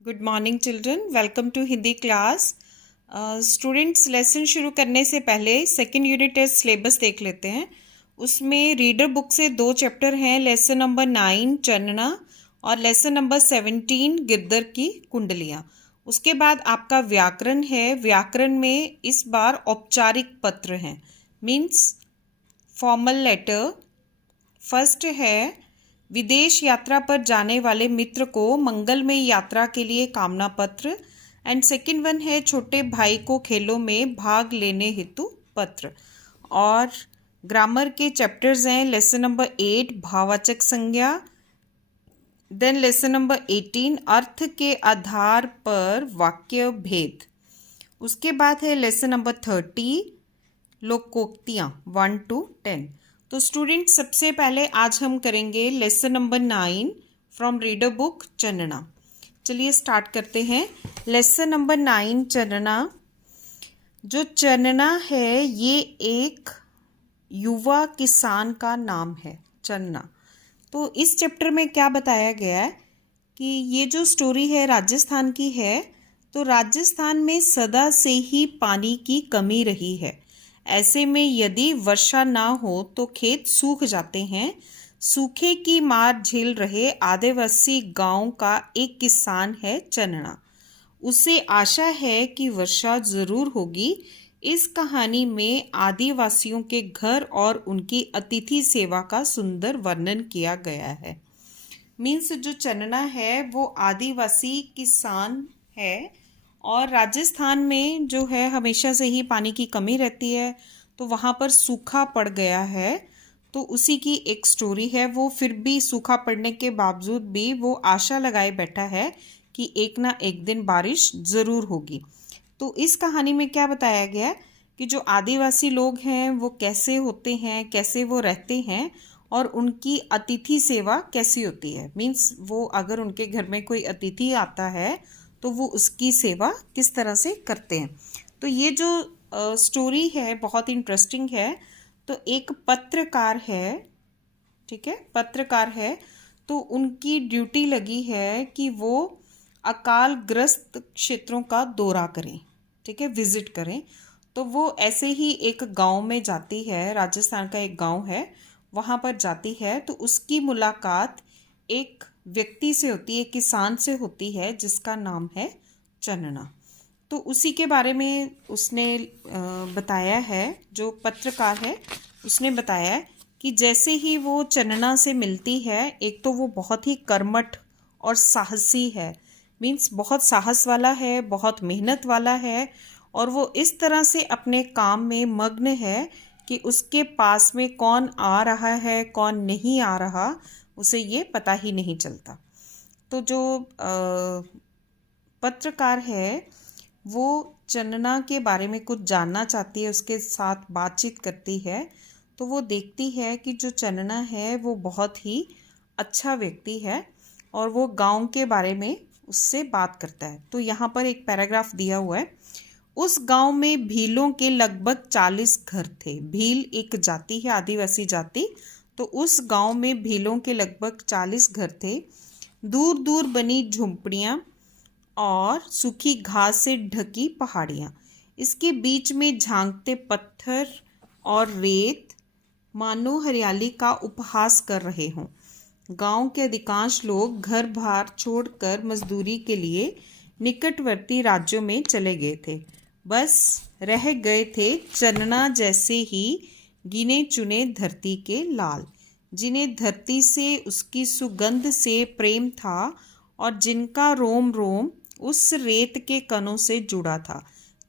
Good morning children, welcome to Hindi class. Students, lesson शुरू करने से पहले सेकेंड यूनिट टेस्ट सिलेबस देख लेते हैं। उसमें रीडर बुक से 2 चैप्टर हैं, लेसन नंबर 9 चनना और लेसन नंबर 17 गिद्दर की कुंडलियाँ। उसके बाद आपका व्याकरण है। व्याकरण में इस बार औपचारिक पत्र हैं, मीन्स फॉर्मल लेटर। फर्स्ट है विदेश यात्रा पर जाने वाले मित्र को मंगलमय यात्रा के लिए कामना पत्र। एंड सेकंड वन है छोटे भाई को खेलों में भाग लेने हेतु पत्र। और ग्रामर के चैप्टर्स हैं लेसन नंबर 8 भाववाचक संज्ञा, देन लेसन नंबर 18 अर्थ के आधार पर वाक्य भेद। उसके बाद है लेसन नंबर 30 लोकोक्तियाँ 1 to 10। तो स्टूडेंट, सबसे पहले आज हम करेंगे lesson number 9 from reader book Channa. चलिए स्टार्ट करते हैं। Lesson number 9 Channa. जो चनना है ये एक युवा किसान का नाम है, चन्ना। तो इस चैप्टर में क्या बताया गया है कि ये जो स्टोरी है राजस्थान की है। तो राजस्थान में सदा से ही पानी की कमी रही है। ऐसे में यदि वर्षा ना हो तो खेत सूख जाते हैं। सूखे की मार झेल रहे आदिवासी गांव का एक किसान है चन्ना। उसे आशा है कि वर्षा जरूर होगी। इस कहानी में आदिवासियों के घर और उनकी अतिथि सेवा का सुंदर वर्णन किया गया है। मीन्स जो चन्ना है वो आदिवासी किसान है और राजस्थान में जो है हमेशा से ही पानी की कमी रहती है, तो वहाँ पर सूखा पड़ गया है। तो उसी की एक स्टोरी है। वो फिर भी सूखा पड़ने के बावजूद भी वो आशा लगाए बैठा है कि एक ना एक दिन बारिश ज़रूर होगी। तो इस कहानी में क्या बताया गया कि जो आदिवासी लोग हैं वो कैसे होते हैं, कैसे वो रहते हैं और उनकी अतिथि सेवा कैसी होती है। मीन्स वो अगर उनके घर में कोई अतिथि आता है तो वो उसकी सेवा किस तरह से करते हैं। तो ये जो स्टोरी है बहुत इंटरेस्टिंग है। तो एक पत्रकार है, ठीक है, पत्रकार है। तो उनकी ड्यूटी लगी है कि वो अकाल ग्रस्त क्षेत्रों का दौरा करें, ठीक है, विजिट करें। तो वो ऐसे ही एक गांव में जाती है, राजस्थान का एक गांव है, वहाँ पर जाती है। तो उसकी मुलाकात एक व्यक्ति से होती है, किसान से होती है जिसका नाम है चन्ना। तो उसी के बारे में उसने बताया है, जो पत्रकार है उसने बताया है कि जैसे ही वो चन्ना से मिलती है, एक तो वो बहुत ही कर्मठ और साहसी है। मीन्स बहुत साहस वाला है, बहुत मेहनत वाला है और वो इस तरह से अपने काम में मग्न है कि उसके पास में कौन आ रहा है कौन नहीं आ रहा उसे ये पता ही नहीं चलता। तो जो पत्रकार है वो चन्ना के बारे में कुछ जानना चाहती है, उसके साथ बातचीत करती है। तो वो देखती है कि जो चन्ना है वो बहुत ही अच्छा व्यक्ति है और वो गांव के बारे में उससे बात करता है। तो यहाँ पर एक पैराग्राफ दिया हुआ है। उस गांव में भीलों के लगभग 40 घर थे। भील एक जाति है, आदिवासी जाति। तो उस गांव में भीलों के लगभग 40 घर थे। दूर दूर बनी झुंपड़ियाँ और सूखी घास से ढकी पहाड़ियाँ, इसके बीच में झांकते पत्थर और रेत मानो हरियाली का उपहास कर रहे हों। गांव के अधिकांश लोग घर बार छोड़कर मजदूरी के लिए निकटवर्ती राज्यों में चले गए थे। बस रह गए थे चन्ना जैसे ही गिने चुने धरती के लाल, जिन्हें धरती से उसकी सुगंध से प्रेम था और जिनका रोम रोम उस रेत के कणों से जुड़ा था।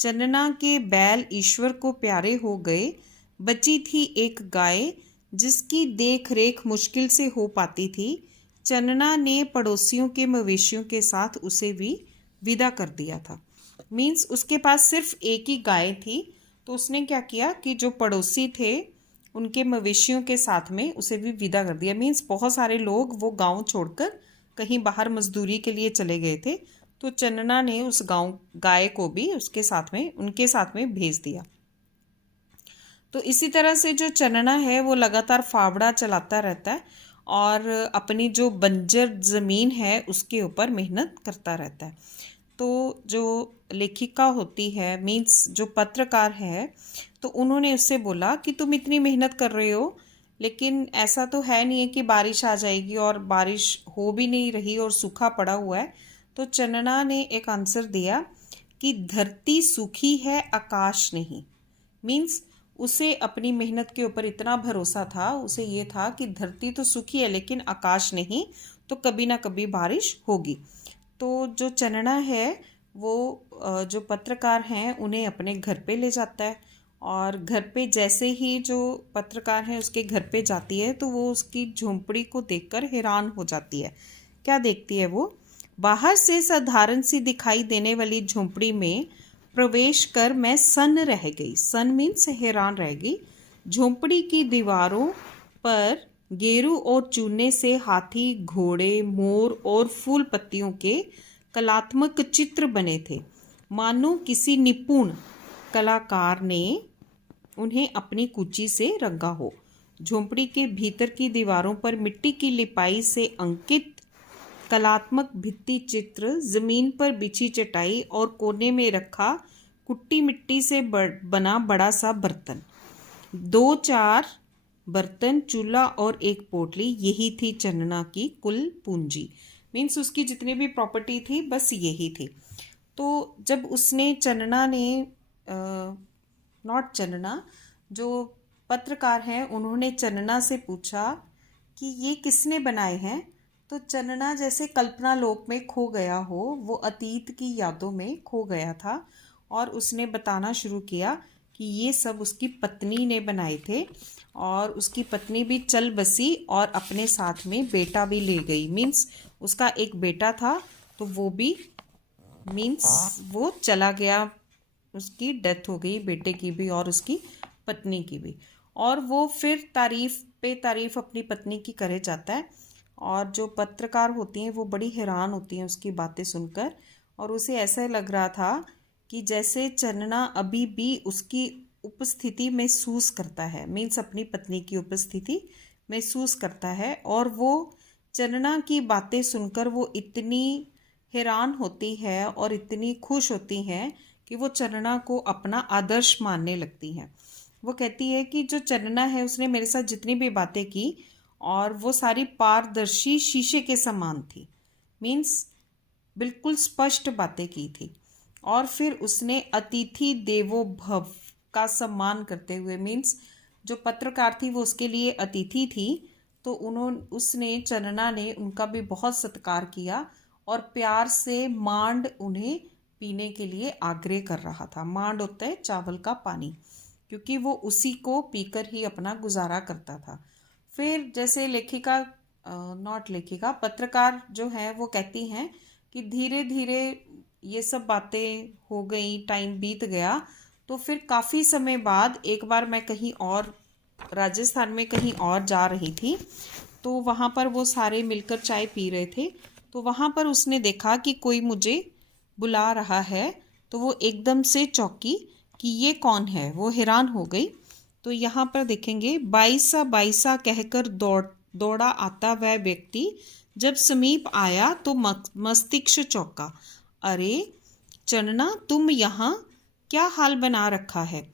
चन्ना के बैल ईश्वर को प्यारे हो गए। बची थी एक गाय जिसकी देख रेख मुश्किल से हो पाती थी। चन्ना ने पड़ोसियों के मवेशियों के साथ उसे भी विदा कर दिया था। मीन्स उसके पास सिर्फ एक ही गाय थी। तो उसने क्या किया कि जो पड़ोसी थे उनके मवेशियों के साथ में उसे भी विदा कर दिया। मीन्स बहुत सारे लोग वो गांव छोड़कर कहीं बाहर मजदूरी के लिए चले गए थे। तो चन्ना ने उस गाय को भी उनके साथ में भेज दिया। तो इसी तरह से जो चन्ना है वो लगातार फावड़ा चलाता रहता है और अपनी जो बंजर ज़मीन है उसके ऊपर मेहनत करता रहता है। तो जो लेखिका होती है मीन्स जो पत्रकार है, तो उन्होंने उससे बोला कि तुम इतनी मेहनत कर रहे हो, लेकिन ऐसा तो है नहीं है कि बारिश आ जाएगी, और बारिश हो भी नहीं रही और सूखा पड़ा हुआ है। तो चंदना ने एक आंसर दिया कि धरती सूखी है, आकाश नहीं। मीन्स उसे अपनी मेहनत के ऊपर इतना भरोसा था, उसे ये था कि धरती तो सूखी है लेकिन आकाश नहीं, तो कभी ना कभी बारिश होगी। तो जो चंदना है वो जो पत्रकार हैं उन्हें अपने घर पे ले जाता है, और घर पे जैसे ही जो पत्रकार है उसके घर पे जाती है तो वो उसकी झोंपड़ी को देखकर हैरान हो जाती है। क्या देखती है वो? बाहर से साधारण सी दिखाई देने वाली झोंपड़ी में प्रवेश कर मैं सन्न रह गई। सन मीन्स हैरान रह गई। झोंपड़ी की दीवारों पर गेरू और चूने से हाथी, घोड़े, मोर और फूल पत्तियों के कलात्मक चित्र बने थे, मानो किसी निपुण कलाकार ने उन्हें अपनी कुची से रंगा हो। झोंपड़ी के भीतर की दीवारों पर मिट्टी की लिपाई से अंकित कलात्मक भित्ति चित्र, जमीन पर बिछी चटाई और कोने में रखा कुट्टी मिट्टी से बना बड़ा सा बर्तन, 2-4 बर्तन, चूल्हा और एक पोटली, यही थी चंदना की कुल पूंजी। मीन्स उसकी जितनी भी प्रॉपर्टी थी बस यही थी। तो जब उसने चंदना ने नॉट चंदना, जो पत्रकार हैं उन्होंने चंदना से पूछा कि ये किसने बनाए हैं, तो चंदना जैसे कल्पना लोक में खो गया हो, वो अतीत की यादों में खो गया था, और उसने बताना शुरू किया कि ये सब उसकी पत्नी ने बनाए थे, और उसकी पत्नी भी चल बसी और अपने साथ में बेटा भी ले गई। मीन्स उसका एक बेटा था तो वो भी मीन्स वो चला गया, उसकी डेथ हो गई, बेटे की भी और उसकी पत्नी की भी। और वो फिर तारीफ पे तारीफ अपनी पत्नी की करे जाता है, और जो पत्रकार होती हैं वो बड़ी हैरान होती हैं उसकी बातें सुनकर, और उसे ऐसा लग रहा था कि जैसे चंदना अभी भी उसकी उपस्थिति महसूस करता है, मीन्स अपनी पत्नी की उपस्थिति महसूस करता है, और वो चंदना की बातें सुनकर वो इतनी हैरान होती है और इतनी खुश होती हैं कि वो चंदना को अपना आदर्श मानने लगती हैं। वो कहती है कि जो चंदना है उसने मेरे साथ जितनी भी बातें की और वो सारी पारदर्शी शीशे के समान थी, मीन्स बिल्कुल स्पष्ट बातें की थी। और फिर उसने अतिथि देवो भव का सम्मान करते हुए, मीन्स जो पत्रकार थी वो उसके लिए अतिथि थी, तो उसने चंदना ने उनका भी बहुत सत्कार किया और प्यार से मांड उन्हें पीने के लिए आग्रह कर रहा था। मांड होता है चावल का पानी, क्योंकि वो उसी को पीकर ही अपना गुजारा करता था। फिर जैसे लेखिका नॉट लेखिका पत्रकार जो है वो कहती हैं कि धीरे धीरे ये सब बातें हो गई, टाइम बीत गया, तो फिर काफ़ी समय बाद एक बार मैं कहीं और राजस्थान में कहीं और जा रही थी, तो वहाँ पर वो सारे मिलकर चाय पी रहे थे, तो वहाँ पर उसने देखा कि कोई मुझे बुला रहा है, तो वो एकदम से चौंकी कि ये कौन है, वो हैरान हो गई। तो यहाँ पर देखेंगे, बाईसा बाईसा कहकर दौड़ा आता वह व्यक्ति जब समीप आया तो मस्तिष्क चौंका। अरे चंदना, तुम यहाँ क्या हाल बना रखा है?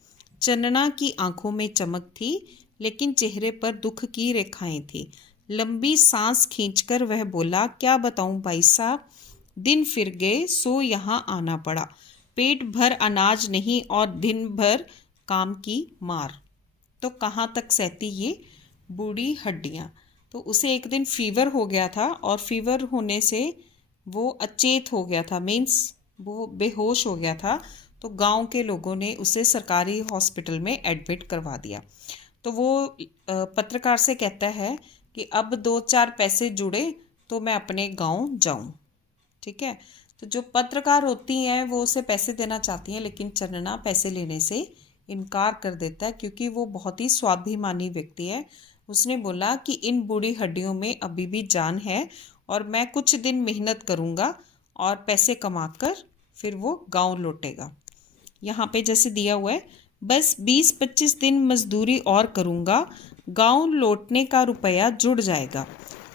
चंदना की आंखों में चमक थी, लेकिन चेहरे पर दुख की रेखाएं थी। लंबी सांस खींचकर वह बोला, क्या बताऊं भाई साहब, दिन फिर गए सो यहाँ आना पड़ा। पेट भर अनाज नहीं और दिन भर काम की मार, तो कहाँ तक सहती ये बूढ़ी हड्डियाँ। तो उसे एक दिन फीवर हो गया था, और फीवर होने से वो अचेत हो गया था, मीन्स वो बेहोश हो गया था। तो गांव के लोगों ने उसे सरकारी हॉस्पिटल में एडमिट करवा दिया। तो वो पत्रकार से कहता है कि अब 2-4 पैसे जुड़े तो मैं अपने गांव जाऊं। ठीक है, तो जो पत्रकार होती हैं वो उसे पैसे देना चाहती हैं, लेकिन चंदना पैसे लेने से इनकार कर देता है, क्योंकि वो बहुत ही स्वाभिमानी व्यक्ति है। उसने बोला कि इन बूढ़ी हड्डियों में अभी भी जान है, और मैं कुछ दिन मेहनत करूँगा और पैसे कमाकर फिर वो गांव लौटेगा। यहाँ पे जैसे दिया हुआ है, बस 20-25 दिन मजदूरी और करूँगा, गांव लौटने का रुपया जुड़ जाएगा।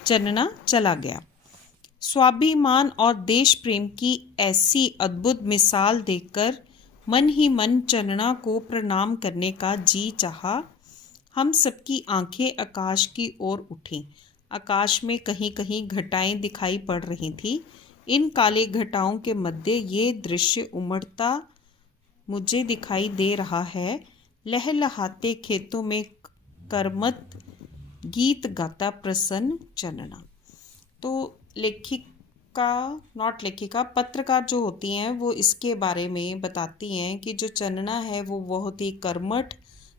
चन्ना चला गया। स्वाभिमान और देश प्रेम की ऐसी अद्भुत मिसाल देखकर मन ही मन चन्ना को प्रणाम करने का जी चाहा। हम सबकी आंखें आकाश की ओर उठीं। आकाश में कहीं कहीं घटाएं दिखाई पड़ रही थी। इन काले घटाओं के मध्य ये दृश्य उमड़ता मुझे दिखाई दे रहा है। लहलहाते खेतों में करमत गीत गाता प्रसन्न चन्ना। तो लेखिका पत्रकार जो होती हैं वो इसके बारे में बताती हैं कि जो चन्ना है वो बहुत ही कर्मठ,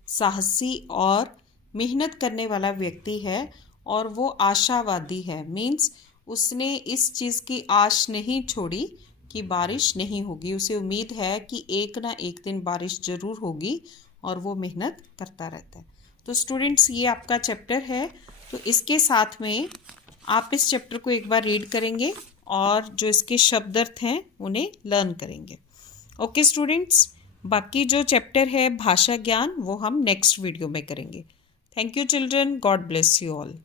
साहसी और मेहनत करने वाला व्यक्ति है और वो आशावादी है। मीन्स उसने इस चीज़ की आश नहीं छोड़ी कि बारिश नहीं होगी। उसे उम्मीद है कि एक ना एक दिन बारिश ज़रूर होगी और वो मेहनत करता रहता है। तो स्टूडेंट्स, ये आपका चैप्टर है। तो इसके साथ में आप इस चैप्टर को एक बार रीड करेंगे और जो इसके शब्द अर्थ हैं उन्हें लर्न करेंगे। ओके स्टूडेंट्स, बाकी जो चैप्टर है भाषा ज्ञान वो हम नेक्स्ट वीडियो में करेंगे। Thank you children, God bless you all.